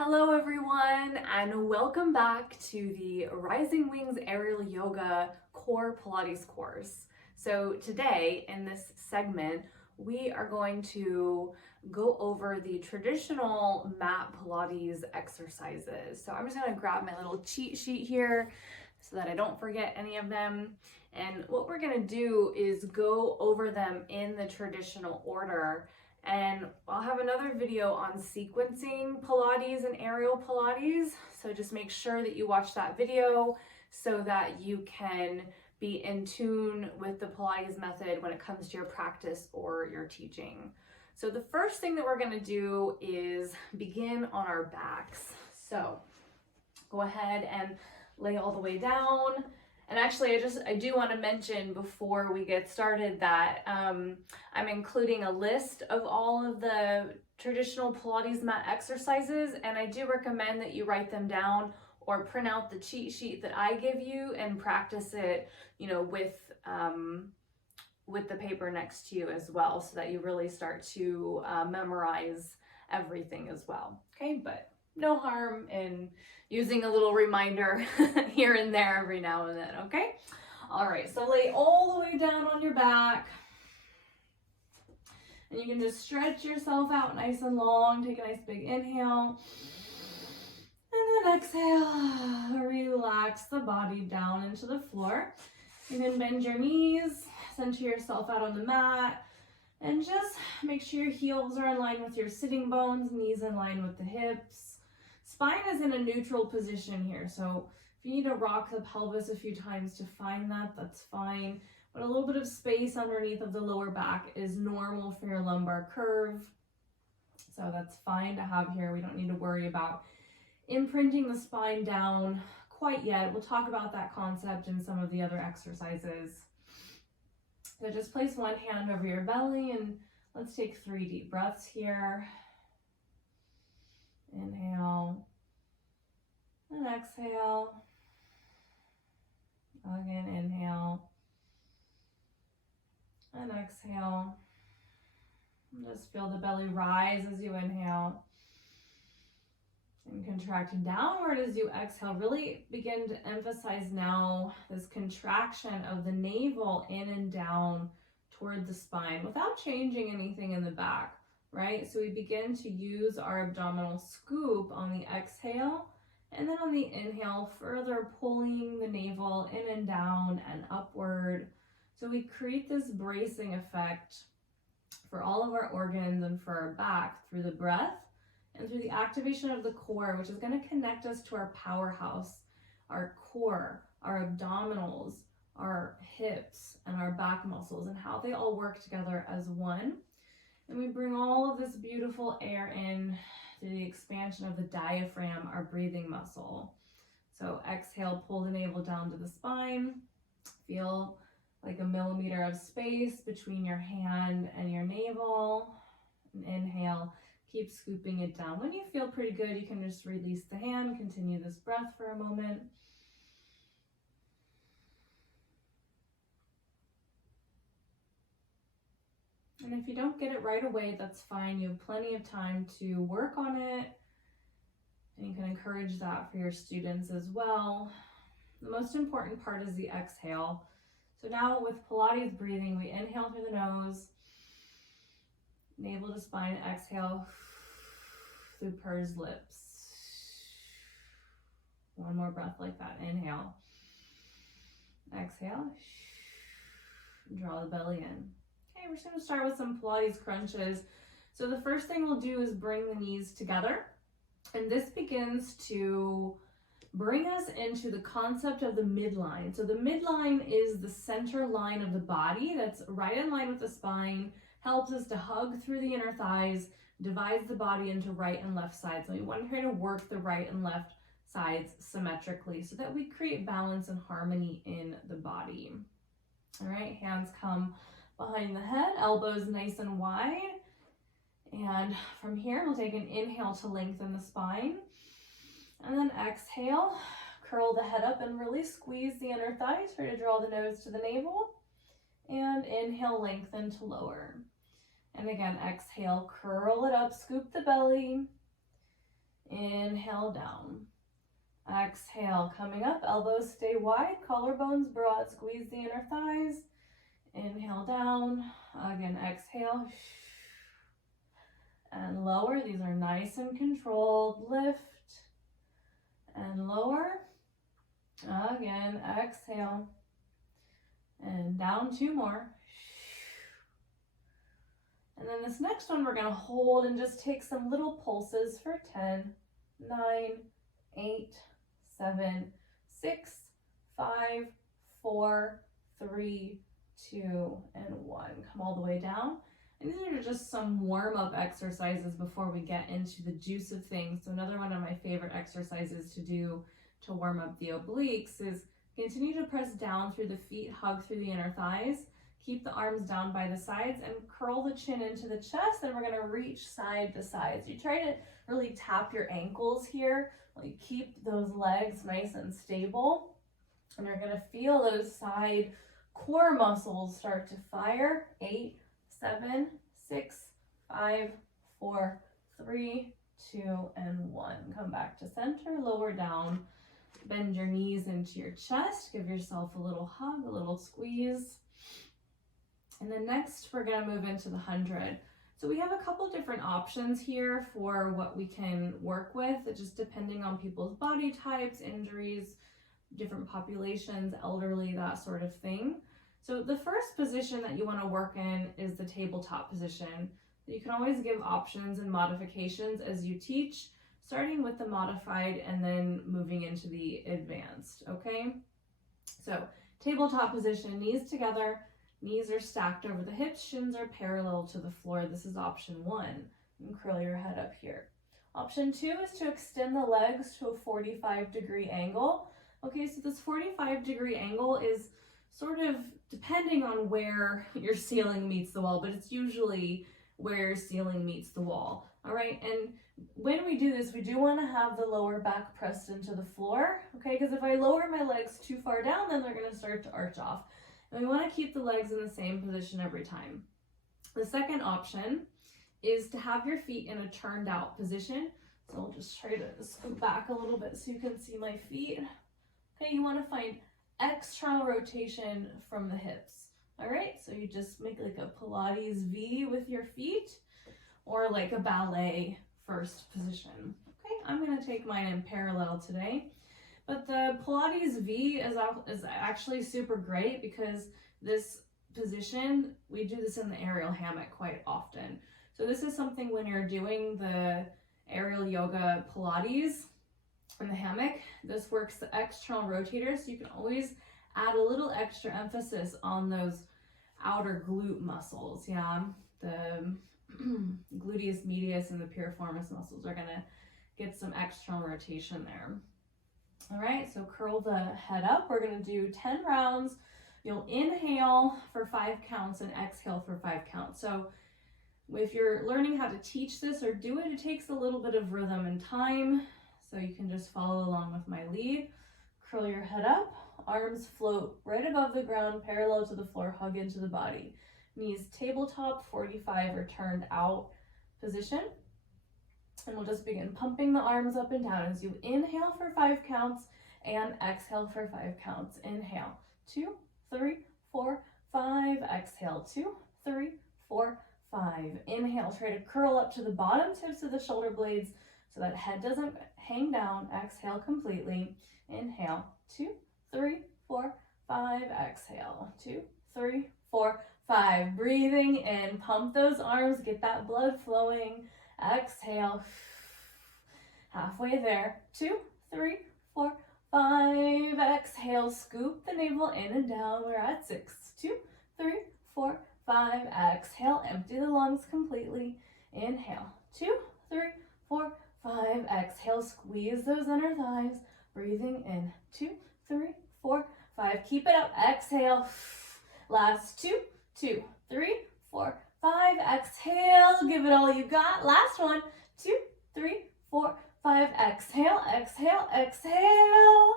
Hello everyone, and welcome back to the Rising Wings Aerial Yoga Core Pilates course. So today in this segment, we are going to go over the traditional mat Pilates exercises. So I'm just gonna grab my little cheat sheet here so that I don't forget any of them. And what we're gonna do is go over them in the traditional order. And I'll have another video on sequencing Pilates and aerial Pilates. So just make sure that you watch that video so that you can be in tune with the Pilates method when it comes to your practice or your teaching. So the first thing that we're going to do is begin on our backs. So go ahead and lay all the way down. And actually, I do want to mention before we get started that I'm including a list of all of the traditional Pilates mat exercises, and I do recommend that you write them down or print out the cheat sheet that I give you and practice it, with the paper next to you as well, so that you really start to memorize everything as well. Okay, but no harm in using a little reminder here and there every now and then, okay? All right, so lay all the way down on your back. And you can just stretch yourself out nice and long. Take a nice big inhale. And then exhale, relax the body down into the floor. You can bend your knees, center yourself out on the mat, and just make sure your heels are in line with your sitting bones, knees in line with the hips. Spine is in a neutral position here, so if you need to rock the pelvis a few times to find that, that's fine. But a little bit of space underneath of the lower back is normal for your lumbar curve. So that's fine to have here. We don't need to worry about imprinting the spine down quite yet. We'll talk about that concept in some of the other exercises. So just place one hand over your belly and let's take 3 deep breaths here. Inhale and exhale. Again, inhale and exhale. And just feel the belly rise as you inhale and contract downward as you exhale. Really begin to emphasize now this contraction of the navel in and down toward the spine without changing anything in the back. Right? So we begin to use our abdominal scoop on the exhale, and then on the inhale, further pulling the navel in and down and upward. So we create this bracing effect for all of our organs and for our back through the breath and through the activation of the core, which is going to connect us to our powerhouse, our core, our abdominals, our hips, and our back muscles, and how they all work together as one. And we bring all of this beautiful air in through the expansion of the diaphragm, our breathing muscle. So exhale, pull the navel down to the spine. Feel like a millimeter of space between your hand and your navel. And inhale, keep scooping it down. When you feel pretty good, you can just release the hand, continue this breath for a moment. And if you don't get it right away, that's fine. You have plenty of time to work on it. And you can encourage that for your students as well. The most important part is the exhale. So now with Pilates breathing, we inhale through the nose, navel to spine, exhale through pursed lips. One more breath like that. Inhale. Exhale. Draw the belly in. Okay, we're just going to start with some Pilates crunches. So the first thing we'll do is bring the knees together. And this begins to bring us into the concept of the midline. So the midline is the center line of the body that's right in line with the spine, helps us to hug through the inner thighs, divides the body into right and left sides. And we want to try to work the right and left sides symmetrically so that we create balance and harmony in the body. All right, hands come behind the head, elbows nice and wide. And from here, we'll take an inhale to lengthen the spine. And then exhale, curl the head up and really squeeze the inner thighs. Try to draw the nose to the navel. And inhale, lengthen to lower. And again, exhale, curl it up, scoop the belly. Inhale down. Exhale, coming up, elbows stay wide, collarbones broad, squeeze the inner thighs. Inhale down. Again, exhale. And lower. These are nice and controlled. Lift and lower. Again, exhale. And down, 2 more. And then this next one we're going to hold and just take some little pulses for 10, 9, 8, 7, 6, 5, 4, 3, 2, and 1. Come all the way down. And these are just some warm-up exercises before we get into the juice of things. So another one of my favorite exercises to do to warm up the obliques is continue to press down through the feet, hug through the inner thighs. Keep the arms down by the sides and curl the chin into the chest, and we're going to reach side to side. So you try to really tap your ankles here. You keep those legs nice and stable, and you're going to feel those side core muscles start to fire. 8, 7, 6, 5, 4, 3, 2, and 1. Come back to center, lower down. Bend your knees into your chest. Give yourself a little hug, a little squeeze. And then next, we're going to move into the 100. So we have a couple different options here for what we can work with, just depending on people's body types, injuries, different populations, elderly, that sort of thing. So the first position that you want to work in is the tabletop position. You can always give options and modifications as you teach, starting with the modified and then moving into the advanced, okay? So tabletop position, knees together, knees are stacked over the hips, shins are parallel to the floor. This is option 1. And curl your head up here. Option 2 is to extend the legs to a 45-degree angle. Okay, so this 45-degree angle is sort of depending on where your ceiling meets the wall, but it's usually where your ceiling meets the wall. All right, and when we do this, we do want to have the lower back pressed into the floor, okay? Because if I lower my legs too far down, then they're going to start to arch off. And we want to keep the legs in the same position every time. The second option is to have your feet in a turned out position. So I'll just try to scoot back a little bit so you can see my feet. Okay, you want to find external rotation from the hips. All right, so you just make like a Pilates V with your feet, or like a ballet first position. Okay, I'm going to take mine in parallel today. But the Pilates V is actually super great because this position, we do this in the aerial hammock quite often. So this is something when you're doing the aerial yoga Pilates in the hammock, this works the external rotators, so you can always add a little extra emphasis on those outer glute muscles, yeah? The gluteus medius and the piriformis muscles are gonna get some external rotation there. All right, so curl the head up. We're gonna do 10 rounds. You'll inhale for 5 counts and exhale for 5 counts. So if you're learning how to teach this or do it, it takes a little bit of rhythm and time. So you can just follow along with my lead. Curl your head up, arms float right above the ground, parallel to the floor, hug into the body. Knees tabletop, 45 or turned out position. And we'll just begin pumping the arms up and down as you inhale for 5 counts and exhale for 5 counts. Inhale, 2, 3, 4, 5. Exhale, 2, 3, 4, 5. Inhale, try to curl up to the bottom tips of the shoulder blades so that head doesn't hang down. Exhale completely. Inhale, 2, 3, 4, 5. Exhale, 2, 3, 4, 5. Breathing in, pump those arms, get that blood flowing. Exhale, halfway there. 2, 3, 4, 5. Exhale, scoop the navel in and down. We're at 6. 2, 3, 4, 5. Exhale, empty the lungs completely. Inhale, 2, 3, 4, 5. Exhale, squeeze those inner thighs. Breathing in, 2, 3, 4, 5. Keep it up. Exhale. Last 2, 2, 3, 4, 5. Exhale. Give it all you got. Last one. 2, 3, 4, 5. Exhale, exhale, exhale.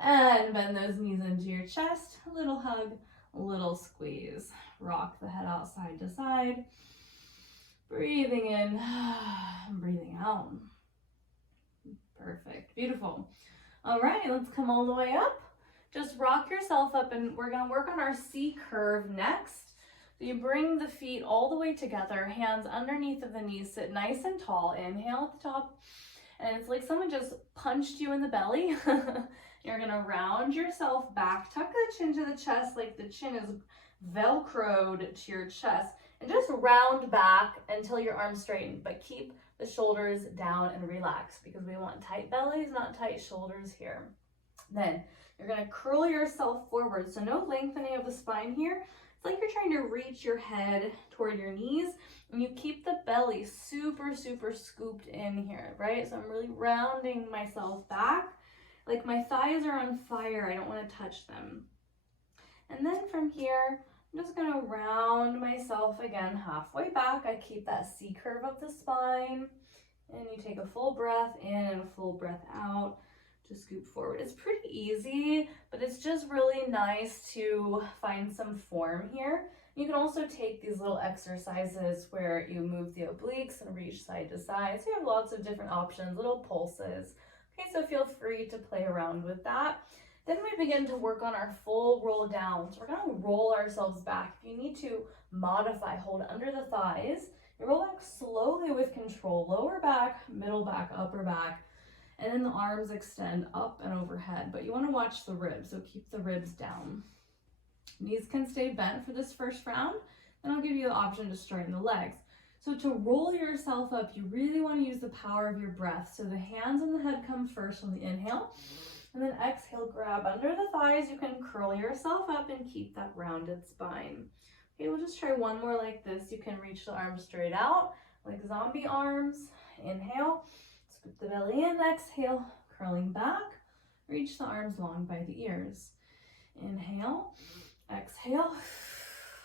And bend those knees into your chest. A little hug, a little squeeze. Rock the head out side to side. Breathing in, breathing out. Perfect. Beautiful. All right, let's come all the way up. Just rock yourself up, and we're going to work on our C curve next. So you bring the feet all the way together, hands underneath of the knees, sit nice and tall. Inhale at the top. And it's like someone just punched you in the belly. You're going to round yourself back, tuck the chin to the chest like the chin is velcroed to your chest, and just round back until your arms straighten, but keep the shoulders down and relax because we want tight bellies, not tight shoulders here. Then you're going to curl yourself forward, so no lengthening of the spine here. It's like you're trying to reach your head toward your knees, and you keep the belly super, super scooped in here, right? So I'm really rounding myself back. Like my thighs are on fire. I don't want to touch them. And then from here, I'm just going to round myself again halfway back. I keep that C curve of the spine. And you take a full breath in and a full breath out to scoop forward. It's pretty easy, but it's just really nice to find some form here. You can also take these little exercises where you move the obliques and reach side to side. So you have lots of different options, little pulses. Okay, so feel free to play around with that. Then we begin to work on our full roll down. So we're going to roll ourselves back. If you need to modify, hold under the thighs. You roll back slowly with control. Lower back, middle back, upper back. And then the arms extend up and overhead. But you want to watch the ribs, so keep the ribs down. Knees can stay bent for this first round. Then I'll give you the option to straighten the legs. So to roll yourself up, you really want to use the power of your breath. So the hands and the head come first on the inhale. And then exhale, grab under the thighs. You can curl yourself up and keep that rounded spine. Okay, we'll just try one more like this. You can reach the arms straight out, like zombie arms. Inhale, scoop the belly in, exhale, curling back. Reach the arms long by the ears. Inhale, exhale,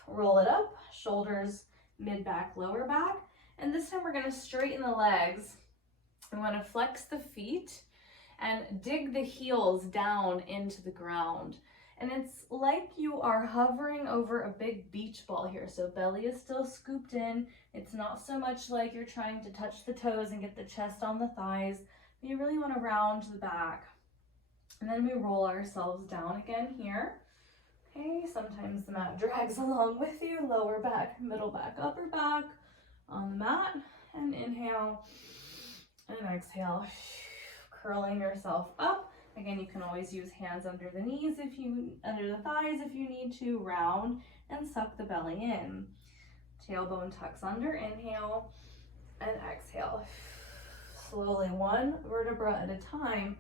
roll it up, shoulders, mid-back, lower back. And this time we're gonna straighten the legs. We wanna flex the feet and dig the heels down into the ground. And it's like you are hovering over a big beach ball here. So belly is still scooped in. It's not so much like you're trying to touch the toes and get the chest on the thighs. But you really want to round the back. And then we roll ourselves down again here. Okay, sometimes the mat drags along with you. Lower back, middle back, upper back on the mat. And inhale and exhale. Curling yourself up. Again, you can always use hands under the knees under the thighs if you need to. Round and suck the belly in. Tailbone tucks under, inhale and exhale. Slowly, one vertebra at a time,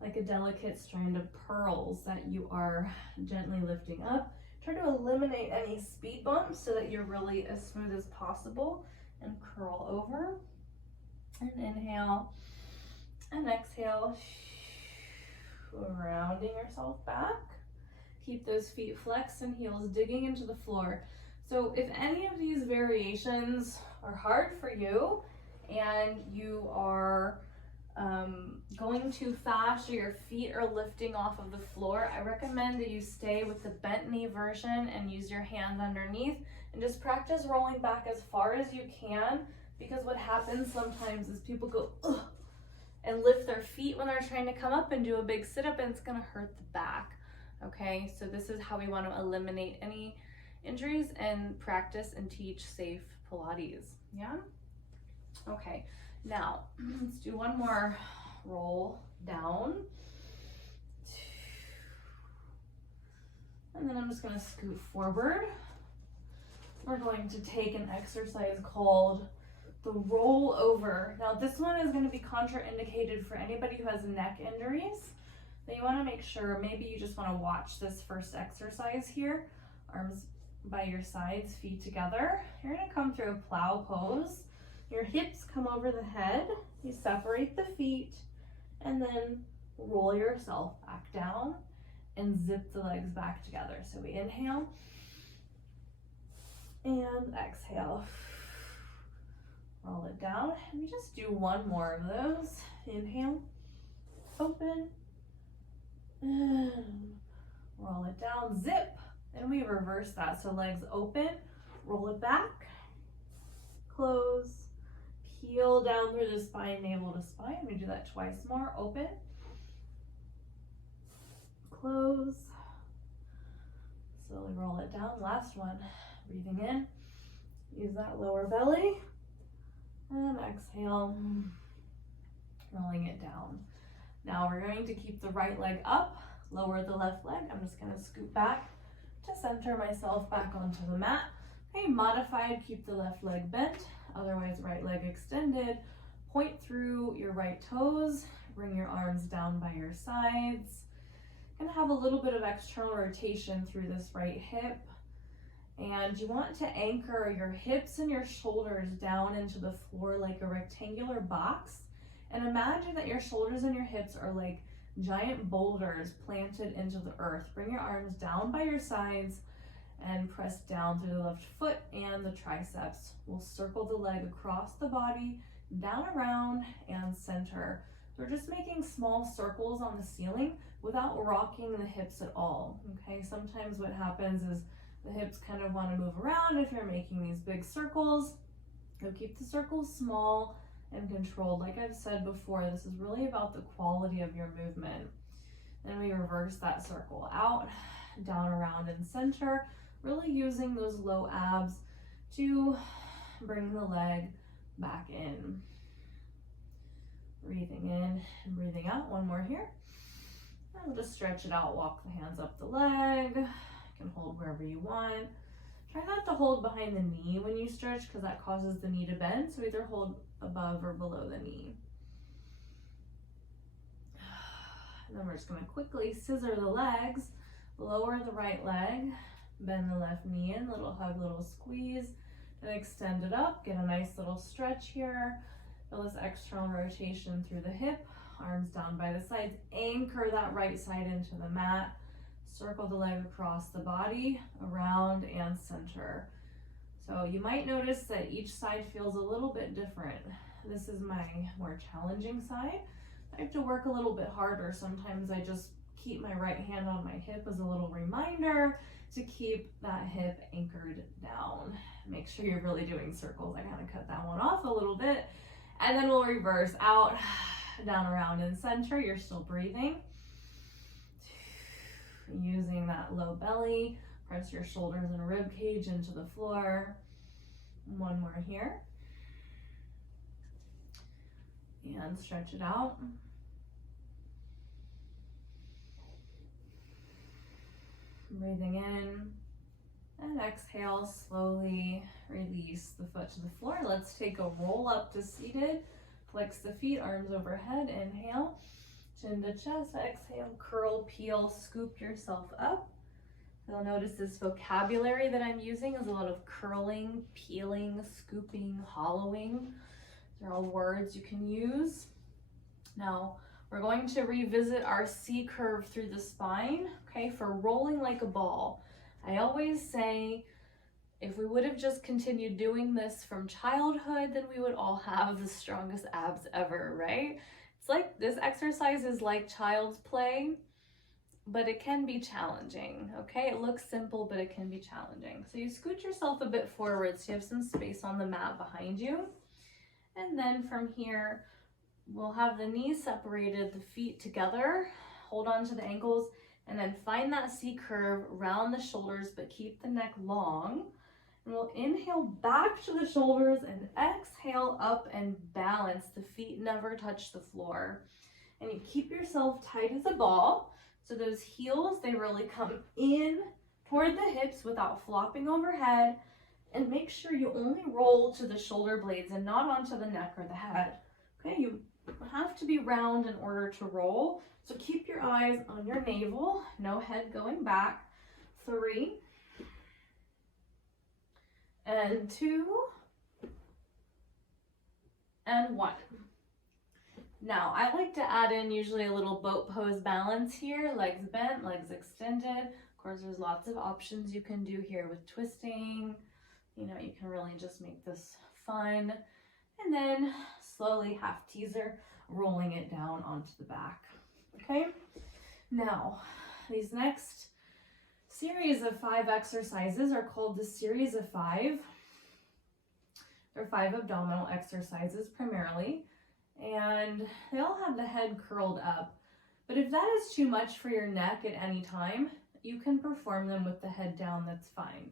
like a delicate strand of pearls that you are gently lifting up. Try to eliminate any speed bumps so that you're really as smooth as possible, and curl over and inhale and exhale, rounding yourself back. Keep those feet flexed and heels digging into the floor. So if any of these variations are hard for you and you are going too fast or your feet are lifting off of the floor, I recommend that you stay with the bent knee version and use your hands underneath and just practice rolling back as far as you can, because what happens sometimes is people go, ugh, and lift their feet when they're trying to come up and do a big sit-up, and it's gonna hurt the back, okay? So this is how we wanna eliminate any injuries and practice and teach safe Pilates, yeah? Okay, now let's do one more roll down. And then I'm just gonna scoot forward. We're going to take an exercise called the roll over. Now this one is going to be contraindicated for anybody who has neck injuries. So you want to make sure, maybe you just want to watch this first exercise here. Arms by your sides, feet together. You're going to come through a plow pose. Your hips come over the head. You separate the feet and then roll yourself back down and zip the legs back together. So we inhale and exhale. Roll it down, and we just do one more of those. Inhale, open, and roll it down, zip, and we reverse that. So legs open, roll it back, close, Peel down through the spine, navel to spine. I'm going to do that twice more. Open. Close. Slowly roll it down. Last one. Breathing in. Use that lower belly. And exhale. Rolling it down. Now we're going to keep the right leg up. Lower the left leg. I'm just going to scoot back to center myself back onto the mat. Okay, modified, keep the left leg bent, otherwise right leg extended. Point through your right toes, bring your arms down by your sides. And have a little bit of external rotation through this right hip. And you want to anchor your hips and your shoulders down into the floor like a rectangular box. And imagine that your shoulders and your hips are like giant boulders planted into the earth. Bring your arms down by your sides and press down through the left foot and the triceps. We'll circle the leg across the body, down, around, and center. So we're just making small circles on the ceiling without rocking the hips at all. Okay, sometimes what happens is the hips kind of want to move around if you're making these big circles. So keep the circles small and controlled. Like I've said before, this is really about the quality of your movement. Then we reverse that circle out, down, around, and center, really using those low abs to bring the leg back in. Breathing in and breathing out. One more here. And we'll just stretch it out, walk the hands up the leg. You can hold wherever you want. Try not to hold behind the knee when you stretch because that causes the knee to bend. So either hold above or below the knee. And then we're just going to quickly scissor the legs, lower the right leg, bend the left knee in, little hug, little squeeze, and extend it up. Get a nice little stretch here. Feel this external rotation through the hip, arms down by the sides. Anchor that right side into the mat. Circle the leg across the body, around and center. So you might notice that each side feels a little bit different. This is my more challenging side. I have to work a little bit harder. Sometimes I just keep my right hand on my hip as a little reminder to keep that hip anchored down. Make sure you're really doing circles. I kind of cut that one off a little bit. And then we'll reverse out, down, around, and center. You're still breathing. Using that low belly, press your shoulders and rib cage into the floor. One more here. And stretch it out. Breathing in and exhale, slowly release the foot to the floor. Let's take a roll up to seated. Flex the feet, arms overhead. Inhale, chin to chest. Exhale, curl, peel, scoop yourself up. You'll notice this vocabulary that I'm using is a lot of curling, peeling, scooping, hollowing. They're all words you can use. Now, we're going to revisit our C curve through the spine, okay, for rolling like a ball. I always say, if we would have just continued doing this from childhood, then we would all have the strongest abs ever, right? It's like, this exercise is like child's play, but it can be challenging, okay? It looks simple, but it can be challenging. So you scoot yourself a bit forward so you have some space on the mat behind you. And then from here, we'll have the knees separated, the feet together, hold on to the ankles, and then find that C curve, round the shoulders, but keep the neck long. And we'll inhale back to the shoulders and exhale up and balance. The feet never touch the floor. And you keep yourself tight as a ball. So those heels, they really come in toward the hips without flopping overhead. And make sure you only roll to the shoulder blades and not onto the neck or the head. Okay, you have to be round in order to roll. So keep your eyes on your navel, no head going back. 3 and 2 and 1. Now, I like to add in usually a little boat pose balance here, legs bent, legs extended. Of course, there's lots of options you can do here with twisting. You know, you can really just make this fun. And then slowly, half teaser, rolling it down onto the back. Okay? Now, these next series of 5 exercises are called the series of 5. They're 5 abdominal exercises primarily, and they all have the head curled up. But if that is too much for your neck at any time, you can perform them with the head down, that's fine.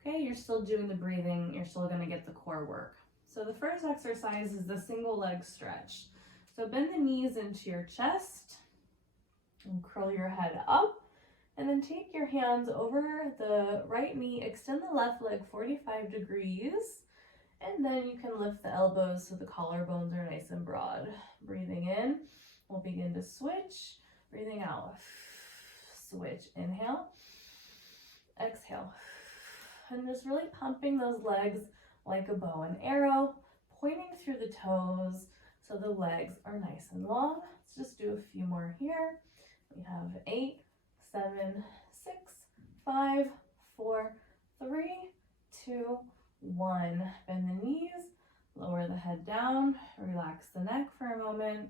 Okay, you're still doing the breathing, you're still gonna get the core work. So the first exercise is the single leg stretch. So bend the knees into your chest and curl your head up. And then take your hands over the right knee, extend the left leg 45 degrees, and then you can lift the elbows so the collarbones are nice and broad. Breathing in, we'll begin to switch. Breathing out, switch, inhale, exhale. And just really pumping those legs like a bow and arrow, pointing through the toes so the legs are nice and long. Let's just do a few more here. We have 8, 7, 6, 5, 4, 3, 2, 1. Bend the knees, lower the head down, relax the neck for a moment,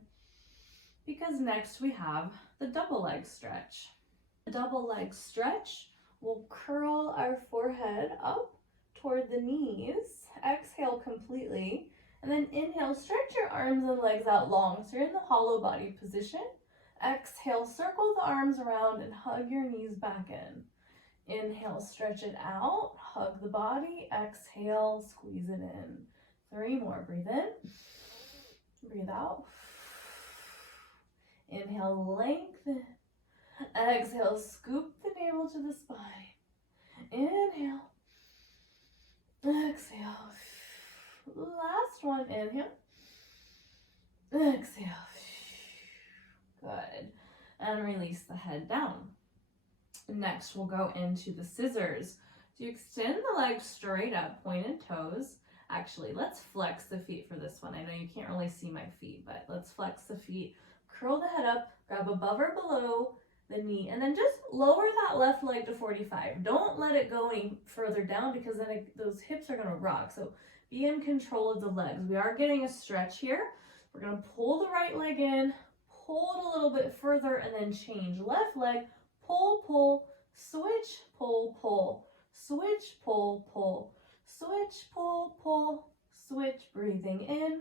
because next we have the double leg stretch. The double leg stretch will curl our forehead up toward the knees, exhale completely, and then inhale, stretch your arms and legs out long so you're in the hollow body position. Exhale, circle the arms around and hug your knees back in. Inhale, stretch it out, hug the body. Exhale, squeeze it in. 3 more, breathe in, breathe out. Inhale, lengthen. Exhale, scoop the navel to the spine. Inhale, exhale. Last one, inhale, exhale. Good. And release the head down. Next, we'll go into the scissors. So you extend the legs straight up, pointed toes. Actually, let's flex the feet for this one. I know you can't really see my feet, but let's flex the feet. Curl the head up, grab above or below the knee, and then just lower that left leg to 45. Don't let it go any further down because then those hips are gonna rock. So be in control of the legs. We are getting a stretch here. We're gonna pull the right leg in, pull it a little bit further, and then change. Left leg, pull, pull, switch, pull, pull, switch, pull, pull, switch, pull, pull, switch. Breathing in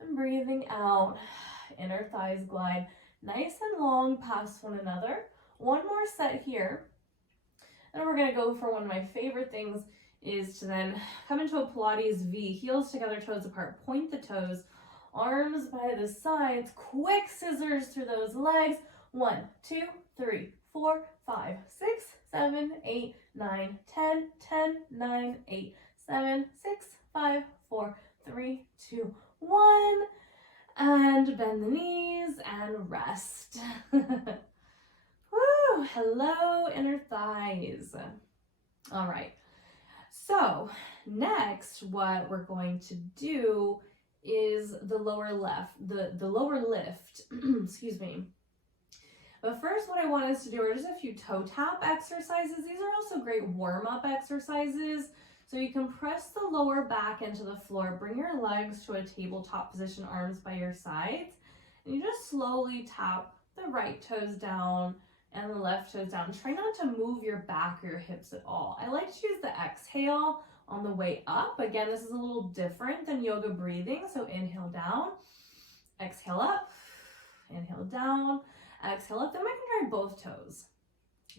and breathing out. Inner thighs glide nice and long past one another. One more set here. And we're gonna go for one of my favorite things is to then come into a Pilates V. Heels together, toes apart, point the toes. Arms by the sides, quick scissors through those legs. 1, 2, 3, 4, 5, 6, 7, 8, 9, 10, 10, 9, 8, 7, 6, 5, 4, 3, 2, 1. And bend the knees and rest. Woo! Hello, inner thighs. All right. So next, what we're going to do is the lower lift, excuse me. But first, what I want us to do are just a few toe tap exercises. These are also great warm-up exercises. So you can press the lower back into the floor, bring your legs to a tabletop position, arms by your sides, and you just slowly tap the right toes down and the left toes down. Try not to move your back or your hips at all. I like to use the exhale on the way up. Again, this is a little different than yoga breathing. So inhale down, exhale up, inhale down, exhale up. Then we can try both toes.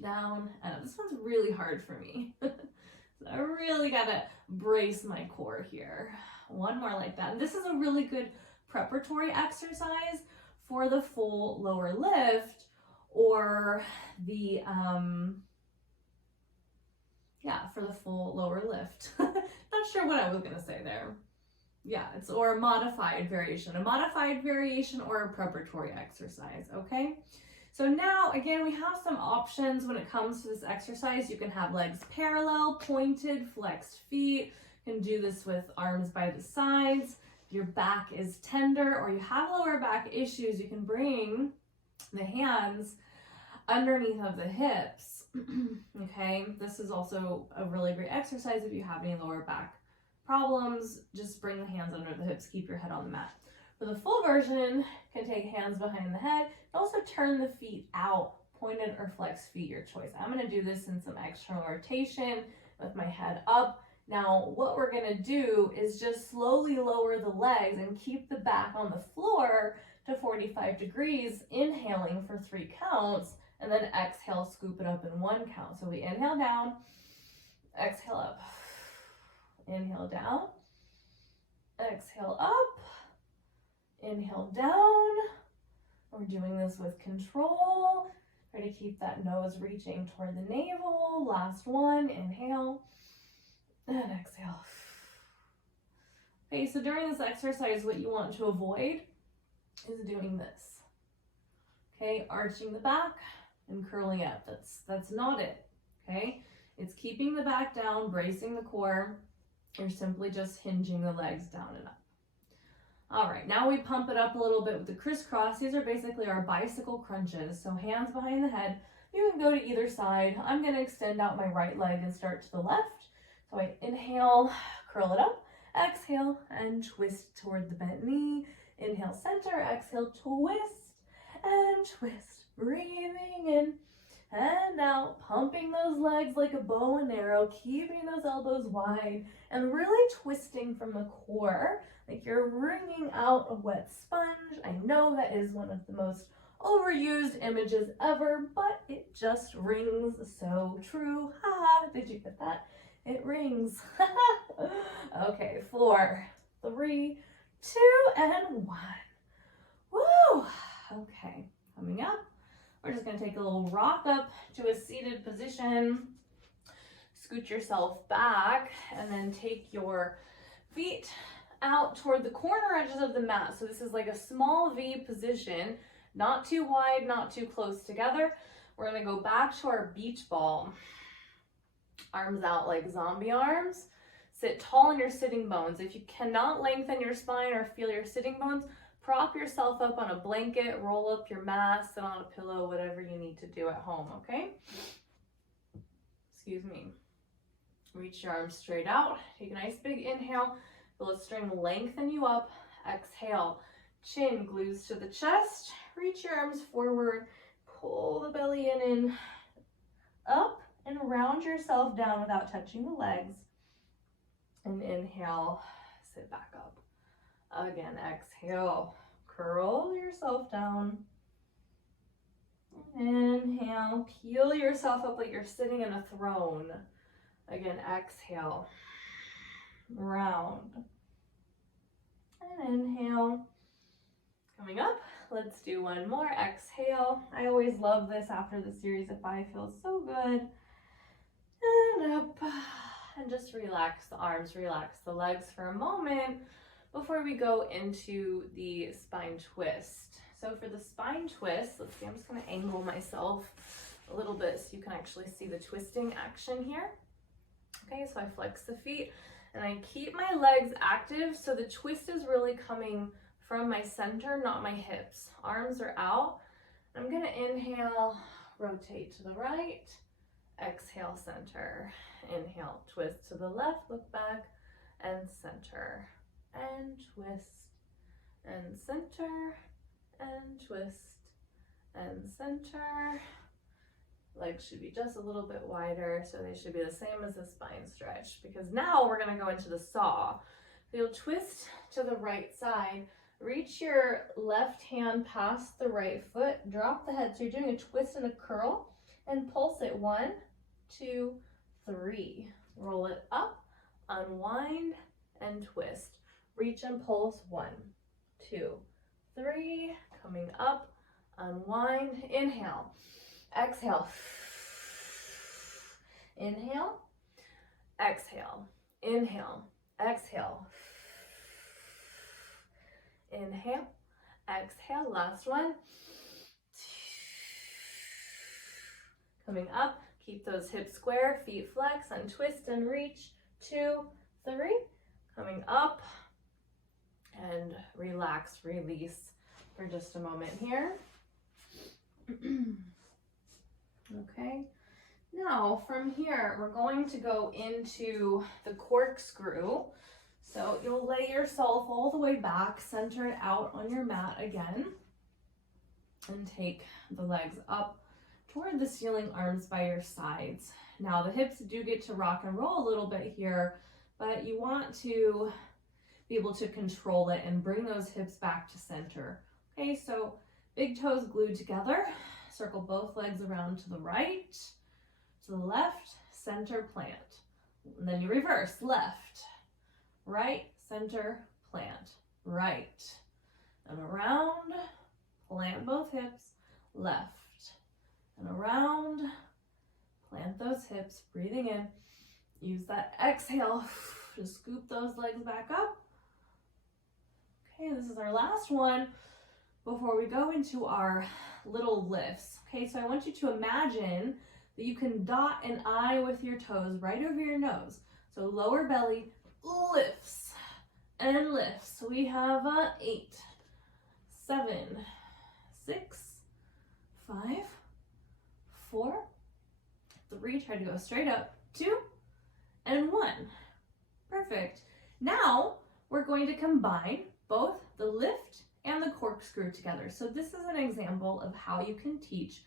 Down, and up. This one's really hard for me. So I really gotta brace my core here. One more like that. And this is a really good preparatory exercise for the full lower lift or the, for the full lower lift. Not sure what I was gonna say there. Yeah, or a modified variation or a preparatory exercise, okay? So now, again, we have some options when it comes to this exercise. You can have legs parallel, pointed, flexed feet. You can do this with arms by the sides. If your back is tender or you have lower back issues, you can bring the hands underneath of the hips, okay? This is also a really great exercise if you have any lower back problems. Just bring the hands under the hips, keep your head on the mat. For the full version, you can take hands behind the head. Also turn the feet out, pointed or flexed feet, your choice. I'm gonna do this in some external rotation with my head up Now, what we're gonna do is just slowly lower the legs and keep the back on the floor to 45 degrees, inhaling for 3 counts, and then exhale, scoop it up in 1 count. So we inhale down, exhale up, inhale down, exhale up, inhale down. We're doing this with control. Try to keep that nose reaching toward the navel. Last one, inhale and exhale. Okay, so during this exercise, what you want to avoid is doing this. Okay, arching the back and curling up. That's not it. Okay, it's keeping the back down, bracing the core. You're simply just hinging the legs down and up. All right, now we pump it up a little bit with the crisscross. These are basically our bicycle crunches. So hands behind the head. You can go to either side. I'm going to extend out my right leg and start to the left. So I inhale, curl it up, exhale, and twist toward the bent knee. Inhale, center, exhale, twist, and twist. Breathing in and out, pumping those legs like a bow and arrow, keeping those elbows wide, and really twisting from the core, like you're wringing out a wet sponge. I know that is one of the most overused images ever, but it just rings so true. Ha! Did you get that? It rings. Okay, 4, 3, 2, and 1. Woo! Okay, coming up. We're just going to take a little rock up to a seated position. Scoot yourself back and then take your feet out toward the corner edges of the mat. So this is like a small V position, not too wide, not too close together. We're going to go back to our beach ball. Arms out like zombie arms. Sit tall in your sitting bones. If you cannot lengthen your spine or feel your sitting bones, prop yourself up on a blanket, roll up your mat, sit on a pillow, whatever you need to do at home, okay? Excuse me. Reach your arms straight out. Take a nice big inhale. Feel the string lengthen you up. Exhale. Chin glues to the chest. Reach your arms forward. Pull the belly in, up, and round yourself down without touching the legs. And inhale, sit back up. Again, exhale, curl yourself down. Inhale, peel yourself up like you're sitting in a throne. Again, exhale, round. And inhale. Coming up, let's do one more. Exhale. I always love this after the series of 5. Feels so good. And up. And just relax the arms, relax the legs for a moment before we go into the spine twist. So for the spine twist, let's see, I'm just going to angle myself a little bit so you can actually see the twisting action here. Okay, so I flex the feet and I keep my legs active, so the twist is really coming from my center, not my hips. Arms are out. I'm going to inhale, rotate to the right, exhale, center. Inhale, twist to the left, look back, and center, and twist, and center, and twist, and center. Legs should be just a little bit wider, so they should be the same as the spine stretch, because now we're going to go into the saw. So you'll twist to the right side, reach your left hand past the right foot, drop the head, so you're doing a twist and a curl, and pulse it 1, 2, 3. Roll it up, unwind, and twist. Reach and pulse 1, 2, 3. Coming up, unwind, inhale, exhale, inhale, exhale, inhale, exhale, inhale, exhale. Last one. Coming up. Keep those hips square, feet flex, and twist and reach. 2, 3. Coming up and relax, release for just a moment here. Okay. Now from here, we're going to go into the corkscrew. So you'll lay yourself all the way back, center it out on your mat again, and take the legs up toward the ceiling, arms by your sides. Now the hips do get to rock and roll a little bit here, but you want to be able to control it and bring those hips back to center. Okay, so big toes glued together, circle both legs around to the right, to the left, center, plant. And then you reverse, left, right, center, plant, right, and around, plant both hips, left, and around, plant those hips, breathing in. Use that exhale to scoop those legs back up. Okay, this is our last one before we go into our little lifts. Okay, so I want you to imagine that you can dot an I with your toes right over your nose. So lower belly lifts and lifts. So we have 8, 7, 6, 5, 4, 3, try to go straight up, 2, and 1. Perfect. Now we're going to combine both the lift and the corkscrew together. So this is an example of how you can teach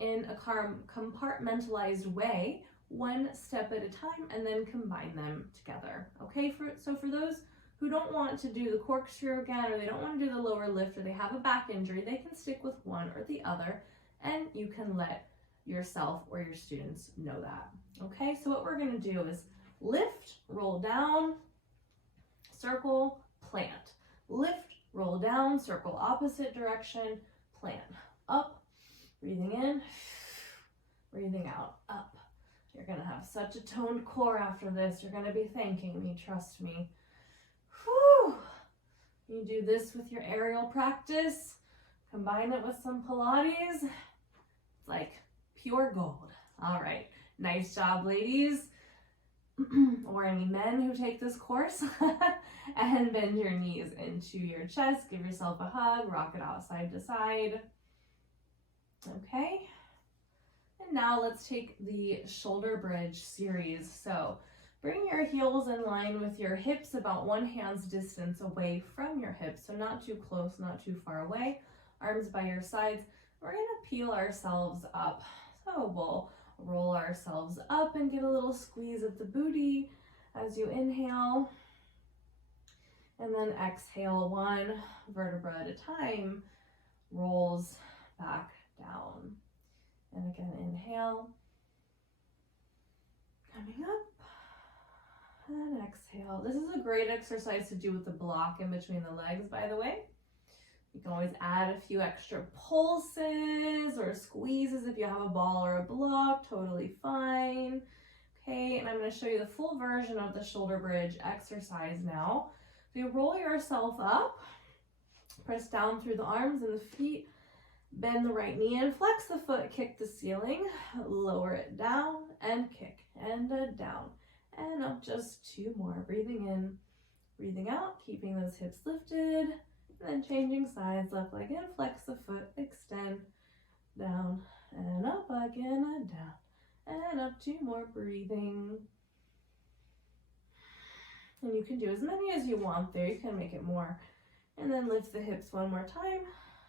in a compartmentalized way, one step at a time, and then combine them together. Okay, so for those who don't want to do the corkscrew again, or they don't want to do the lower lift, or they have a back injury, they can stick with one or the other, and you can let yourself or your students know that. Okay, so what we're going to do is lift, roll down, circle, plant. Lift, roll down, circle opposite direction, plant. Up, breathing in, breathing out, up. You're going to have such a toned core after this. You're going to be thanking me, trust me. Whew. You do this with your aerial practice, combine it with some Pilates. It's like pure gold. All right, nice job, ladies. Or any men who take this course. And bend your knees into your chest, give yourself a hug, rock it out side to side. Okay, and now let's take the shoulder bridge series. So bring your heels in line with your hips about one hand's distance away from your hips, so not too close, not too far away. Arms by your sides. We're going to peel ourselves up. So we'll roll ourselves up and get a little squeeze of the booty as you inhale. And then exhale, one vertebra at a time, rolls back down. And again, inhale, coming up, and exhale. This is a great exercise to do with the block in between the legs, by the way. You can always add a few extra pulses or squeezes if you have a ball or a block, totally fine. Okay, and I'm going to show you the full version of the shoulder bridge exercise now. So you roll yourself up, press down through the arms and the feet, bend the right knee and flex the foot, kick the ceiling, lower it down and kick, and down and up. Just 2 more. Breathing in, breathing out, keeping those hips lifted, and then changing sides, left leg in, flex the foot, extend, down and up again, and down and up. 2 more. Breathing. And you can do as many as you want there. You can make it more. And then lift the hips one more time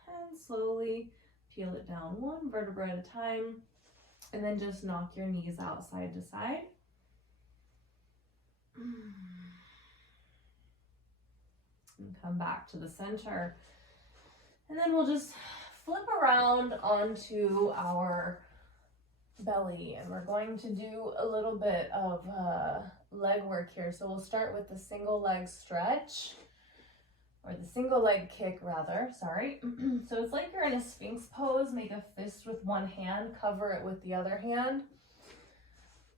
and slowly peel it down 1 vertebra at a time. And then just knock your knees out side to side. And come back to the center. And then we'll just flip around onto our belly, and we're going to do a little bit of leg work here. So we'll start with the single leg stretch, or the single leg kick rather, sorry. So it's like you're in a Sphinx pose. Make a fist with one hand, cover it with the other hand,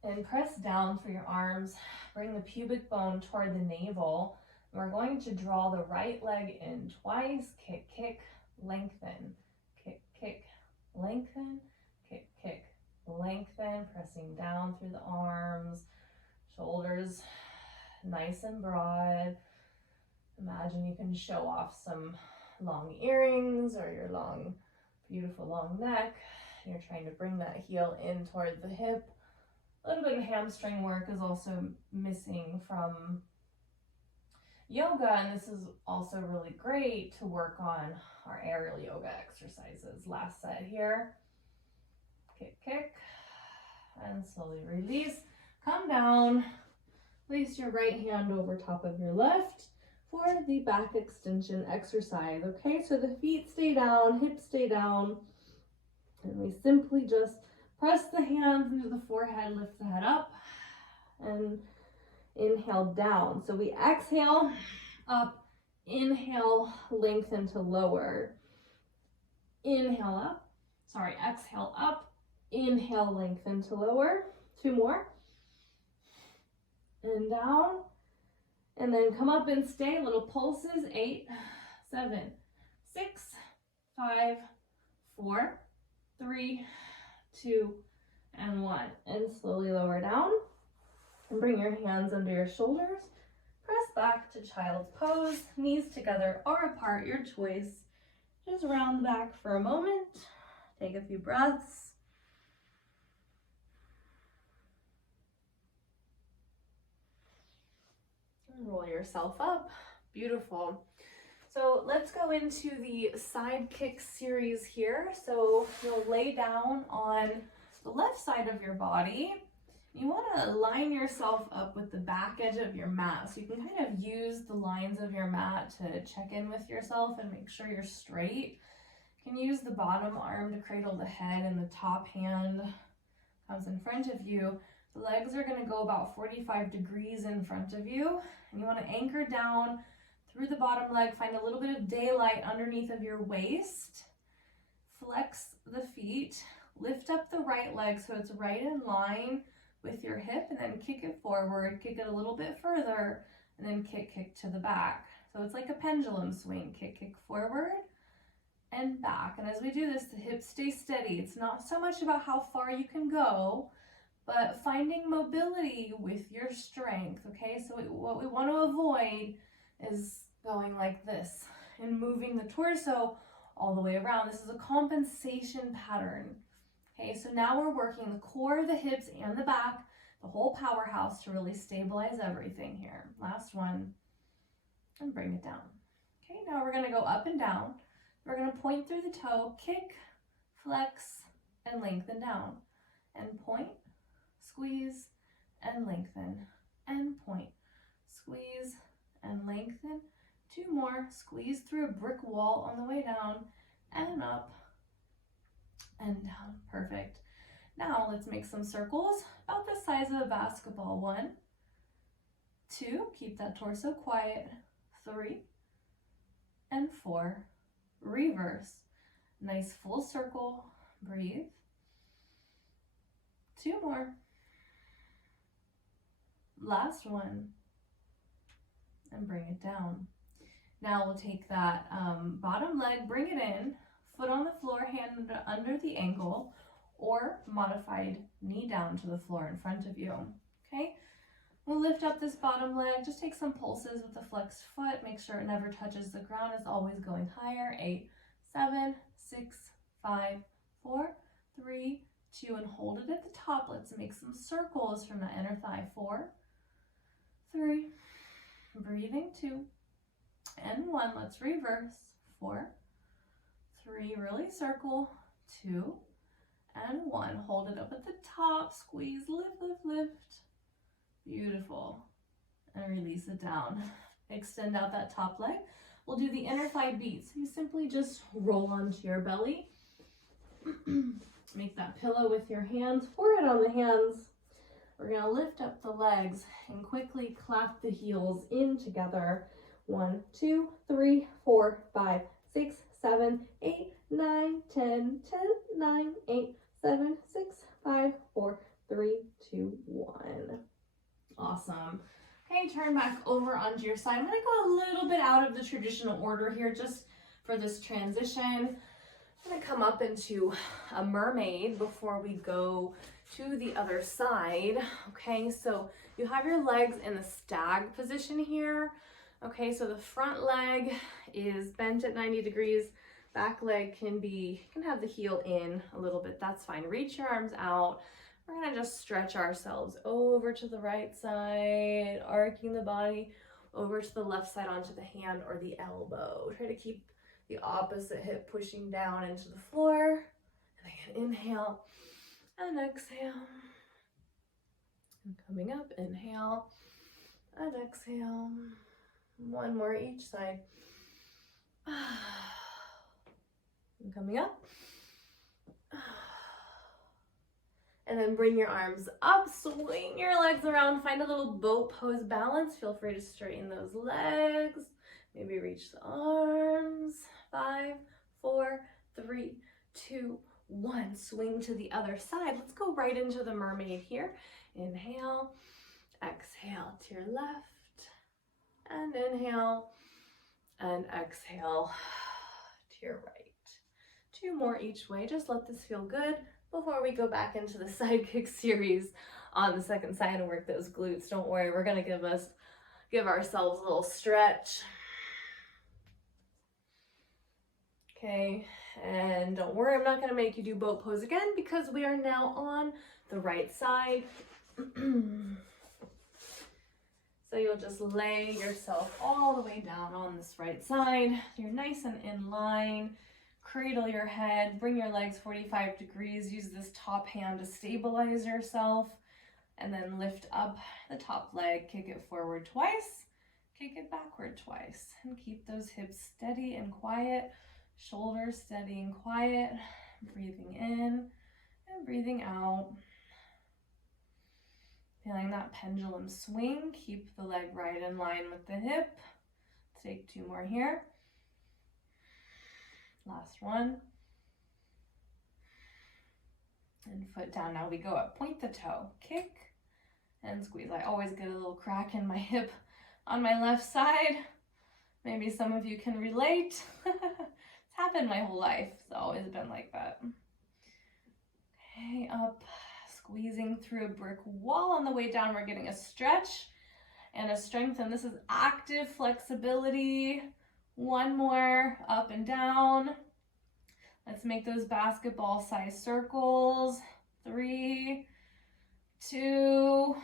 and press down for your arms. Bring the pubic bone toward the navel. We're going to draw the right leg in twice. Kick, kick, lengthen, kick, kick, lengthen, kick, kick, lengthen, pressing down through the arms, shoulders nice and broad. Imagine you can show off some long earrings or your long, beautiful long neck. You're trying to bring that heel in toward the hip. A little bit of hamstring work is also missing from yoga, and this is also really great to work on our aerial yoga exercises. Last set here. Kick, kick, And slowly release. Come down. Place your right hand over top of your left for the back extension exercise. Okay, so the feet stay down, hips stay down, and we simply just press the hands into the forehead, lift the head up, and inhale down. So we exhale up, inhale, lengthen to lower. Inhale up, exhale up, inhale, lengthen to lower. 2 more. And down. And then come up and stay, little pulses. 8, 7, 6, 5, 4, 3, 2, and 1. And slowly lower down. And bring your hands under your shoulders. Press back to child's pose. Knees together or apart, your choice. Just round back for a moment. Take a few breaths. And roll yourself up. Beautiful. So let's go into the side kick series here. So you'll lay down on the left side of your body. You want to line yourself up with the back edge of your mat. So you can kind of use the lines of your mat to check in with yourself and make sure you're straight. You can use the bottom arm to cradle the head and the top hand comes in front of you. The legs are going to go about 45 degrees in front of you. And you want to anchor down through the bottom leg. Find a little bit of daylight underneath of your waist. Flex the feet. Lift up the right leg so it's right in line with your hip, and then kick it forward, kick it a little bit further, and then kick to the back. So it's like a pendulum swing. Kick forward and back. And as we do this, the hips stay steady. It's not so much about how far you can go, but finding mobility with your strength, okay? So what we want to avoid is going like this and moving the torso all the way around. This is a compensation pattern. Okay, so now we're working the core, the hips, and the back, the whole powerhouse to really stabilize everything here. Last one, and bring it down. Okay, now we're going to go up and down. We're going to point through the toe, kick, flex, and lengthen down. And point, squeeze, and lengthen. And point, squeeze, and lengthen. 2 more, squeeze through a brick wall on the way down, and up, and down. Perfect. Now let's make some circles about the size of a basketball. 1, 2, keep that torso quiet. 3, and 4. Reverse. Nice full circle. Breathe. 2 more. Last one. And bring it down. Now we'll take that bottom leg, bring it in, foot on the floor, hand under the ankle, or modified knee down to the floor in front of you. Okay? We'll lift up this bottom leg, just take some pulses with the flexed foot, make sure it never touches the ground, it's always going higher. 8, 7, 6, 5, 4, 3, 2, and hold it at the top. Let's make some circles from that inner thigh. 4, 3, breathing. 2, and 1. Let's reverse. 4, 3, really circle. 2, and 1. Hold it up at the top. Squeeze, lift, lift, lift. Beautiful. And release it down. Extend out that top leg. We'll do the inner thigh beat. So you simply just roll onto your belly. Make that pillow with your hands, forehead on the hands. We're going to lift up the legs and quickly clap the heels in together. 1, 2, 3, 4, 5, 6, 7, 8, 9, 10, 10, 9, 8, 7, 6, 5, 4, 3, 2, 1. Awesome. Okay, turn back over onto your side. I'm going to go a little bit out of the traditional order here just for this transition. I'm going to come up into a mermaid before we go to the other side. Okay, so you have your legs in the stag position here. Okay, so the front leg is bent at 90 degrees. Back leg can have the heel in a little bit. That's fine. Reach your arms out. We're going to just stretch ourselves over to the right side, arcing the body over to the left side onto the hand or the elbow. Try to keep the opposite hip pushing down into the floor. And again, inhale and exhale. And coming up, inhale and exhale. One more each side. And coming up. And then bring your arms up, swing your legs around, find a little boat pose balance. Feel free to straighten those legs. Maybe reach the arms. 5, 4, 3, 2, 1. Swing to the other side. Let's go right into the mermaid here. Inhale, exhale to your left, and inhale, and exhale to your right. 2 more each way. Just let this feel good before we go back into the side kick series on the second side and work those glutes. Don't worry, we're gonna give ourselves a little stretch. Okay, and don't worry, I'm not gonna make you do boat pose again because we are now on the right side. So you'll just lay yourself all the way down on this right side. You're nice and in line. Cradle your head, bring your legs 45 degrees. Use this top hand to stabilize yourself. And then lift up the top leg, kick it forward twice, kick it backward twice. And keep those hips steady and quiet, shoulders steady and quiet. Breathing in and breathing out. Feeling that pendulum swing. Keep the leg right in line with the hip. Take 2 more here. Last one. And foot down. Now we go up. Point the toe. Kick and squeeze. I always get a little crack in my hip on my left side. Maybe some of you can relate. It's happened my whole life. It's always been like that. Okay, up. Squeezing through a brick wall. On the way down, we're getting a stretch and a strength. And this is active flexibility. 1 more, up and down. Let's make those basketball size circles. 3, 2,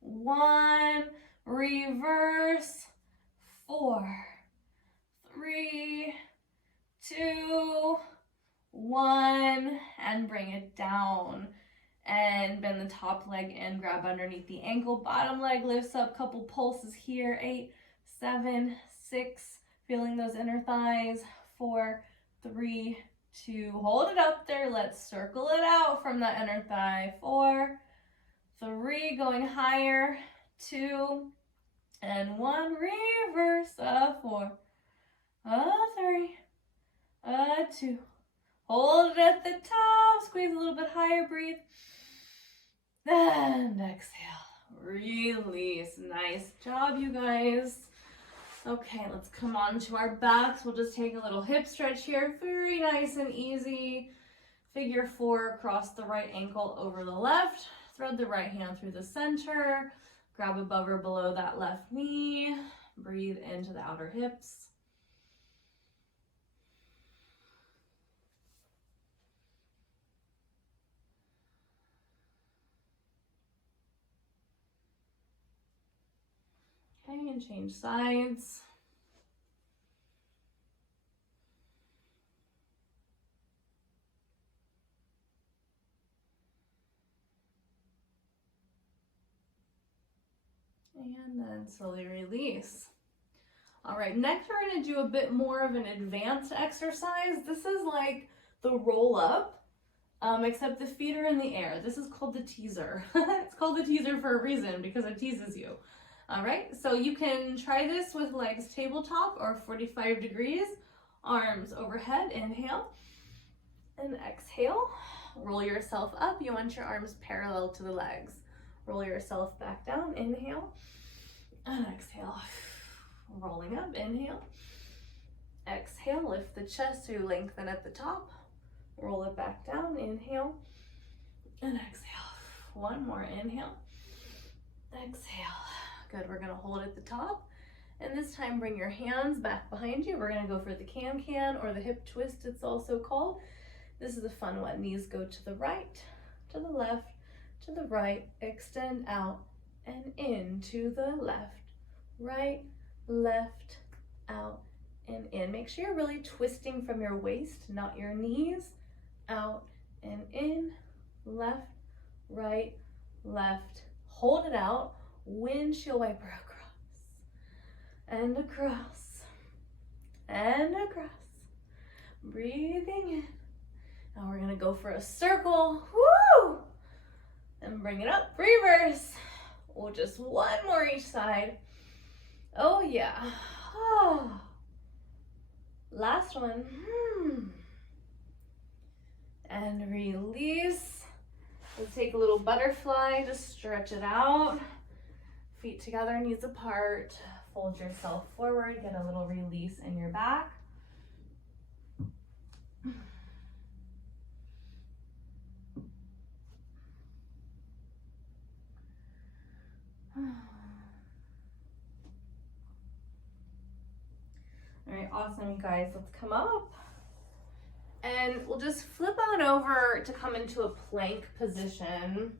1. Reverse. 4, 3, 2, 1. And bring it down. And bend the top leg in, grab underneath the ankle. Bottom leg lifts up, couple pulses here. 8, 7, 6. Feeling those inner thighs. 4, 3, 2. Hold it up there. Let's circle it out from the inner thigh. 4, 3. Going higher. 2, and 1. Reverse. 4, 3, 2. Hold it at the top. Squeeze a little bit higher. Breathe. And exhale. Release. Nice job, you guys. Okay, let's come on to our backs. We'll just take a little hip stretch here. Very nice and easy. Figure 4 across the right ankle over the left. Thread the right hand through the center. Grab above or below that left knee. Breathe into the outer hips. Okay, and change sides. And then slowly release. All right, next we're going to do a bit more of an advanced exercise. This is like the roll up, except the feet are in the air. This is called the teaser. It's called the teaser for a reason because it teases you. All right, so you can try this with legs tabletop or 45 degrees, arms overhead. Inhale and exhale. Roll yourself up. You want your arms parallel to the legs. Roll yourself back down. Inhale and exhale. Rolling up. Inhale. Exhale. Lift the chest to lengthen at the top. Roll it back down. Inhale and exhale. 1 more. Inhale. Exhale. Good. We're going to hold at the top. And this time bring your hands back behind you. We're going to go for the can-can or the hip twist, it's also called. This is a fun one. Knees go to the right, to the left, to the right. Extend out and in to the left. Right, left, out, and in. Make sure you're really twisting from your waist, not your knees. Out and in. Left, right, left. Hold it out, windshield wiper across, and across, and across. Breathing in. Now we're gonna go for a circle, woo! And bring it up, reverse. Well, just one more each side. Oh yeah. Oh. Last one. And release. We'll take a little butterfly, just stretch it out. Feet together, knees apart. Fold yourself forward, get a little release in your back. All right, awesome, you guys. Let's come up. And we'll just flip on over to come into a plank position.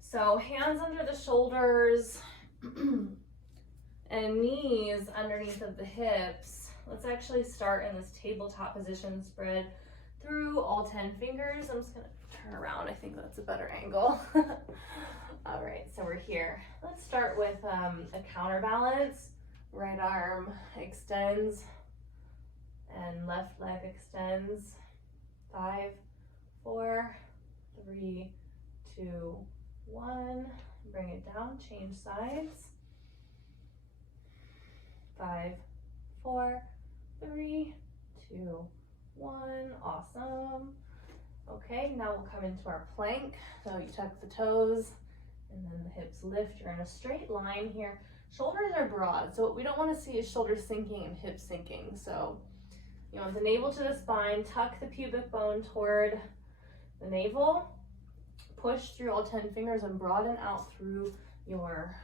So hands under the shoulders and knees underneath of the hips. Let's actually start in this tabletop position, spread through all 10 fingers. I'm just gonna turn around. I think that's a better angle. All right, so we're here. Let's start with a counterbalance. Right arm extends and left leg extends. 5, 4, 3, 2, 1. Bring it down, change sides. 5, 4, 3, 2, 1. Awesome. Okay, now we'll come into our plank. So you tuck the toes and then the hips lift. You're in a straight line here. Shoulders are broad, so what we don't want to see is shoulders sinking and hips sinking. So you want the navel to the spine, tuck the pubic bone toward the navel, push through all 10 fingers and broaden out through your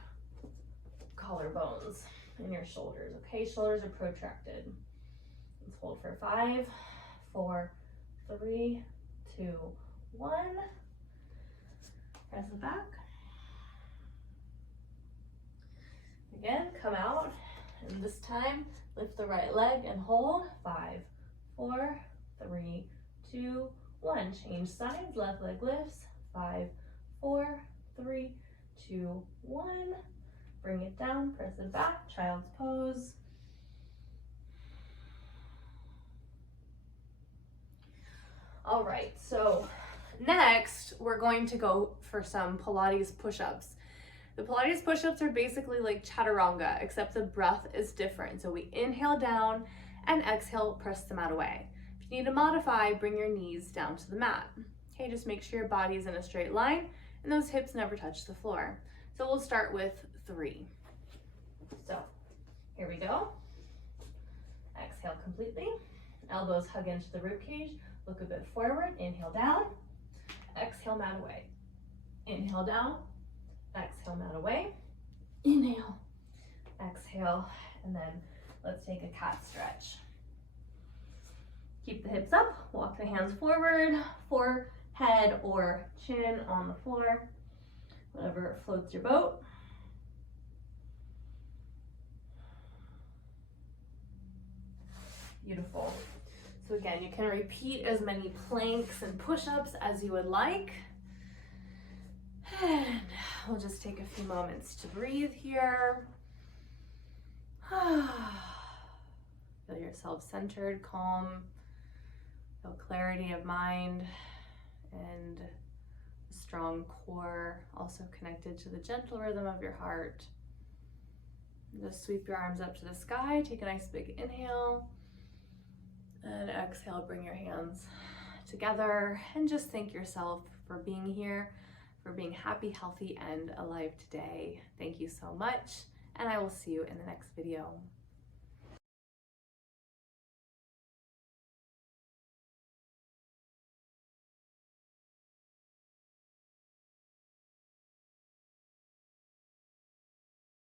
collarbones and your shoulders. Okay, shoulders are protracted. Let's hold for 5, 4, 3, 2, 1. Press it back. Again, come out, and this time lift the right leg and hold. 5, 4, 3, 2, 1. Change sides, left leg lifts. 5, 4, 3, 2, 1. Bring it down, press it back, child's pose. All right, so next we're going to go for some Pilates push-ups. The Pilates push-ups are basically like chaturanga, except the breath is different. So we inhale down and exhale, press the mat away. If you need to modify, bring your knees down to the mat. Okay, just make sure your body is in a straight line and those hips never touch the floor. So we'll start with 3. So here we go. Exhale completely. Elbows hug into the rib cage. Look a bit forward. Inhale down. Exhale, mat away. Inhale down. Exhale, mat away. Inhale. Exhale. And then let's take a cat stretch. Keep the hips up. Walk the hands forward. Forehead or chin on the floor. Whatever floats your boat. Beautiful. So again, you can repeat as many planks and push-ups as you would like. And we'll just take a few moments to breathe here. Feel yourself centered, calm, feel clarity of mind and a strong core, also connected to the gentle rhythm of your heart. Just sweep your arms up to the sky, take a nice big inhale. And exhale, bring your hands together and just thank yourself for being here, for being happy, healthy, and alive today. Thank you so much, and I will see you in the next video.